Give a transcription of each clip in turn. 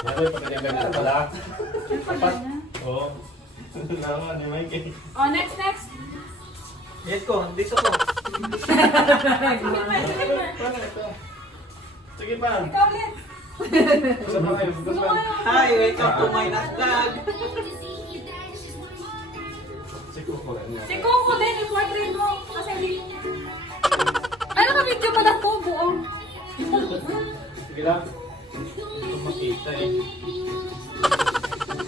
Yan, pagkanya-ganyan pala. Dapat. Oo. Naman, ni Mikey. Oh, next. Yes ko, dito ko. Sige pa. Ikaw ulit. Gusto pa kayo. Gusto pa. Hi, welcome to my vlog. Si Coco lang yan. Si Coco din, i-portrait mo. Kasi hindi... Ano ka video pala po, buong? Sige lang. Ito makita eh.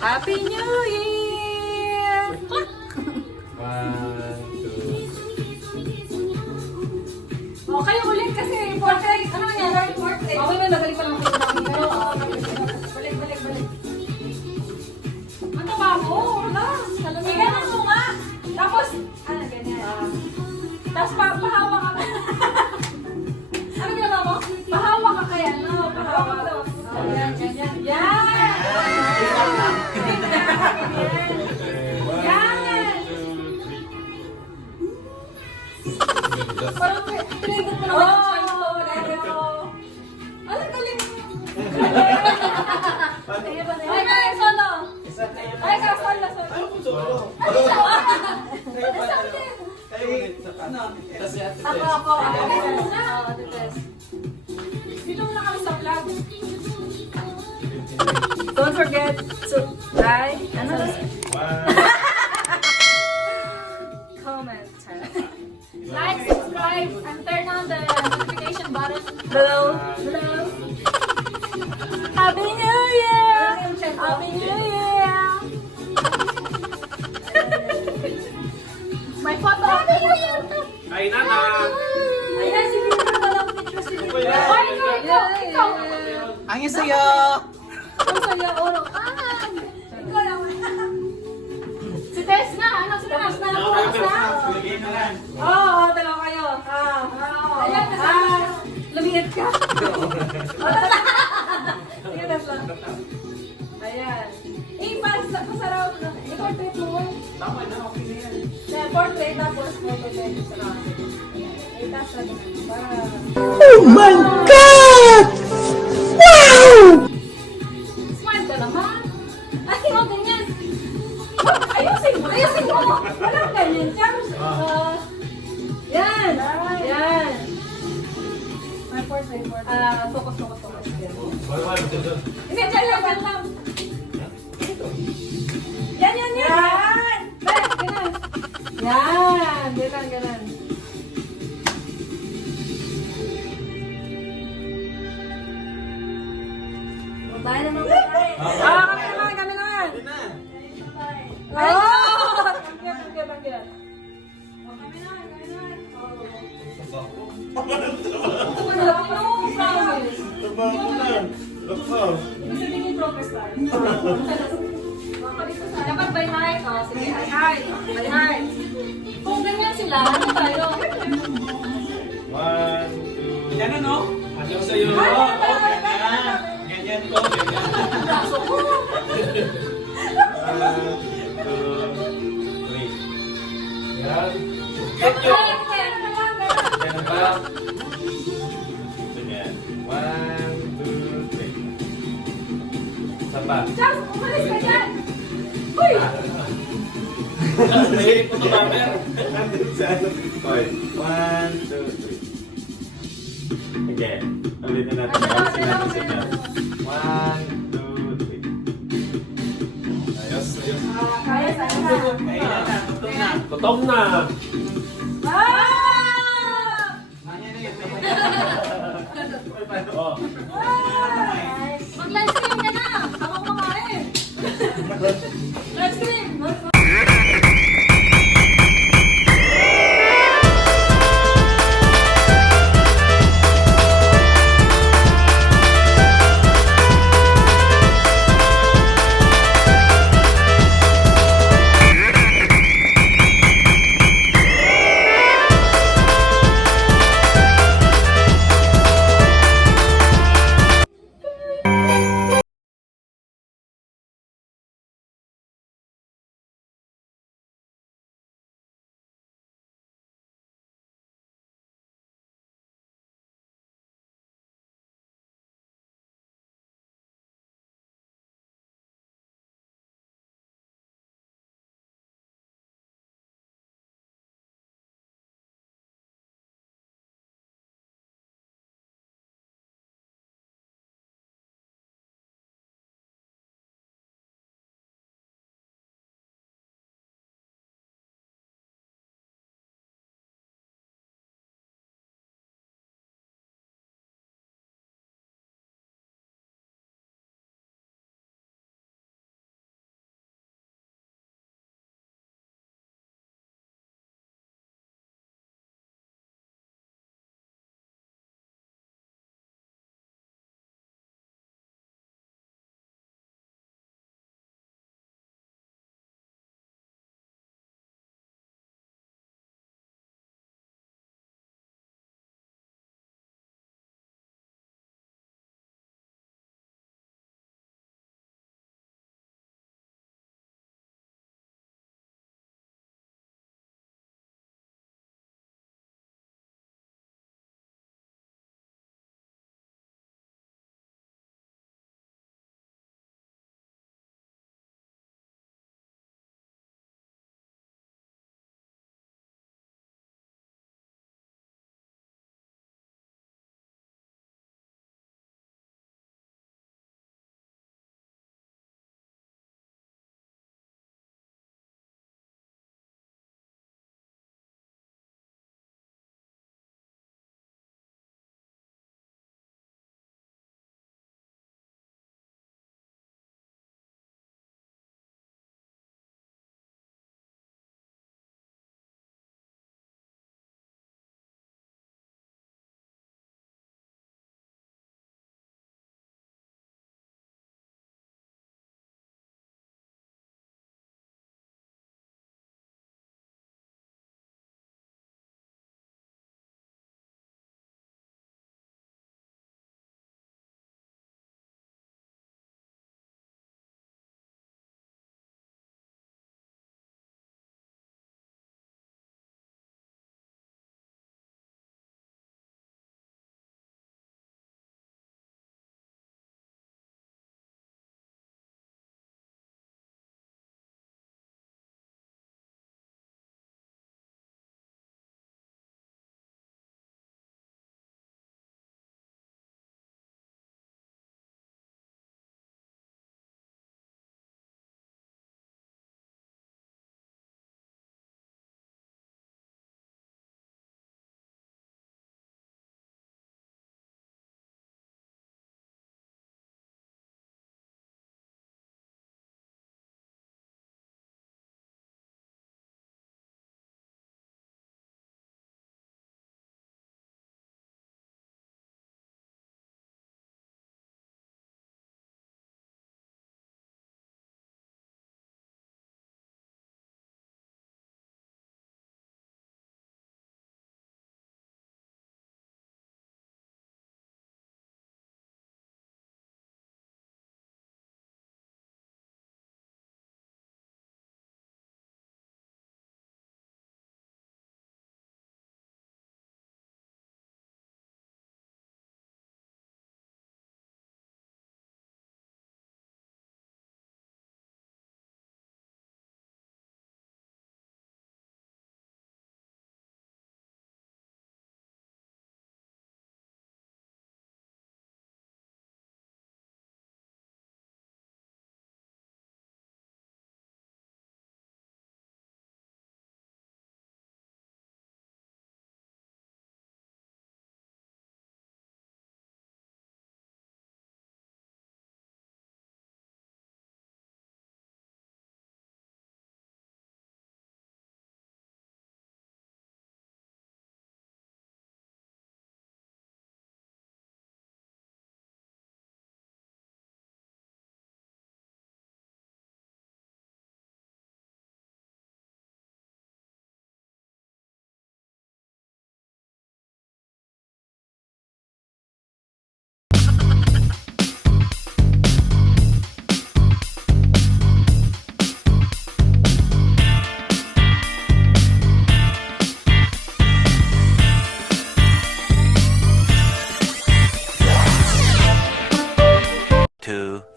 Happy New Year! 1, 2, 3. O, kayo ulit kasi portrait. Ano nangyari? Portrait. Okay na, nagaling pa lang ako sa akin. Pero, balik. Ano ba mo? Wala. Sige, mo nga. Tapos, ano, ganyan. Tapos, pahawa ka. Ano ginawa mo? Pahawa ka kaya, no? Pahawa ka daw. Yan. Parang pinindot mo naman yung sign mo. Ano galing mo? Ay, kaya solo. Ay, kaya solo. Ayaw ko solo. Ano siya? Kayo ulit sa ano? Kasi ate Ako. Ate Tess. Dito muna kami sa vlog. Don't forget to like, comment, Like, subscribe, and turn on the notification button. below. Happy New Year! Happy New Year! My photo. Happy New Year! Ay, nana! Ayan, sige na walang picture si Bebe. Ay, ikaw. Ang sa'yo! Ang saya, oro. Ikaw lang. Si Tess na, ano? Si Tess na. Bigay na lang. Oo, dalawa kayo. Ayan, lumiit ka. Sige, Tess lang. Ayan. Pasaraw na. I-portrait mo. Tama na, okay na yan. Yan, portrait tapos portrait sa natin. Itas lagi na. Para... Oh my God! Wow! Smile ka naman. Ay, huwag ganyan. Ayusin mo. Walang ganyan. Yan. My portrait. Focus. Wala, ito doon. Hindi, dyan lang. Yan. Back, ganun. Yan, ganun. Tayo naman tayo. Kami naman. Yun na. Oh! Bangga. Kami naman. Promise. Trabaho na. Lakaw. Ibig sabihin yung progress tayo. Dapat by heart. Oh, sige, by heart. Kung ganyan sila, ano tayo? 1, 2. Yan ano? Ano sa'yo? Ganyan ko. Braso ko. 1, 2, 3. Yan. Yan ba? Ganyan. 1, 2, 3. Isa pa. Charles, umalis ka dyan! Uy! Nahilig ko tumamer. Nandun sa ano. Okay. 1, 2, 3. Again. Ulitin natin. Alisin natin sa dyan. 1, 2, 3. Ayos. Kaya sana. Kaya na, tutok na. Totom na. Ah! Ano na yan? Oh. Mag-live stream ka na! Ako kumakain! Live stream!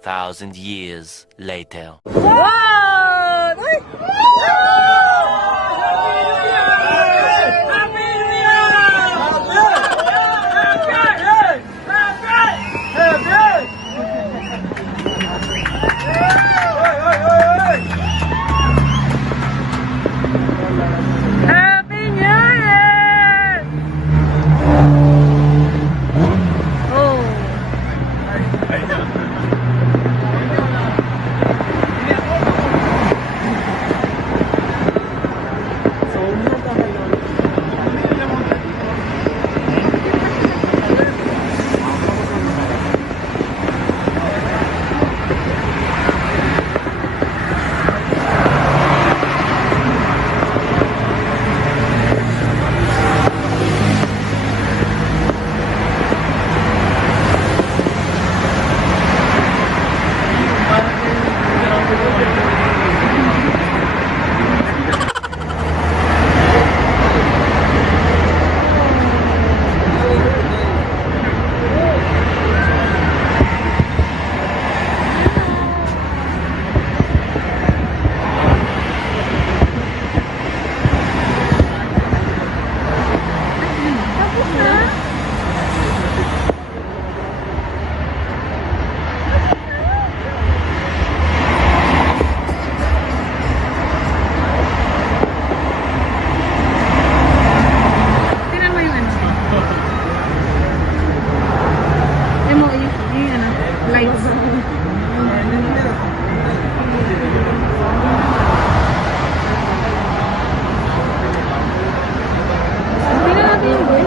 2,000 years later. Wow! Uy! Happy New Year! Oh. Tingnan mo yung ano. Tingnan mo yung ano, lights. Tingnan natin yung boy.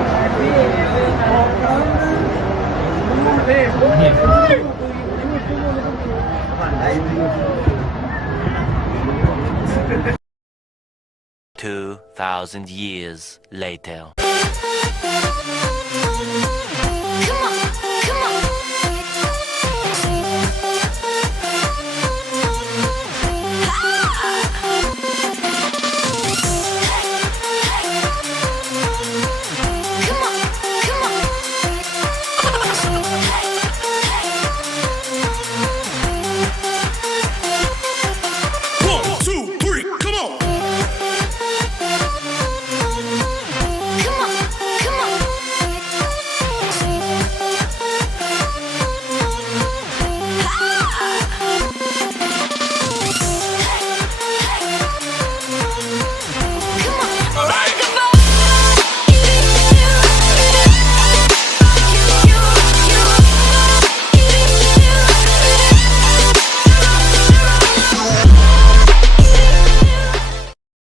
2,000 years later. Come on.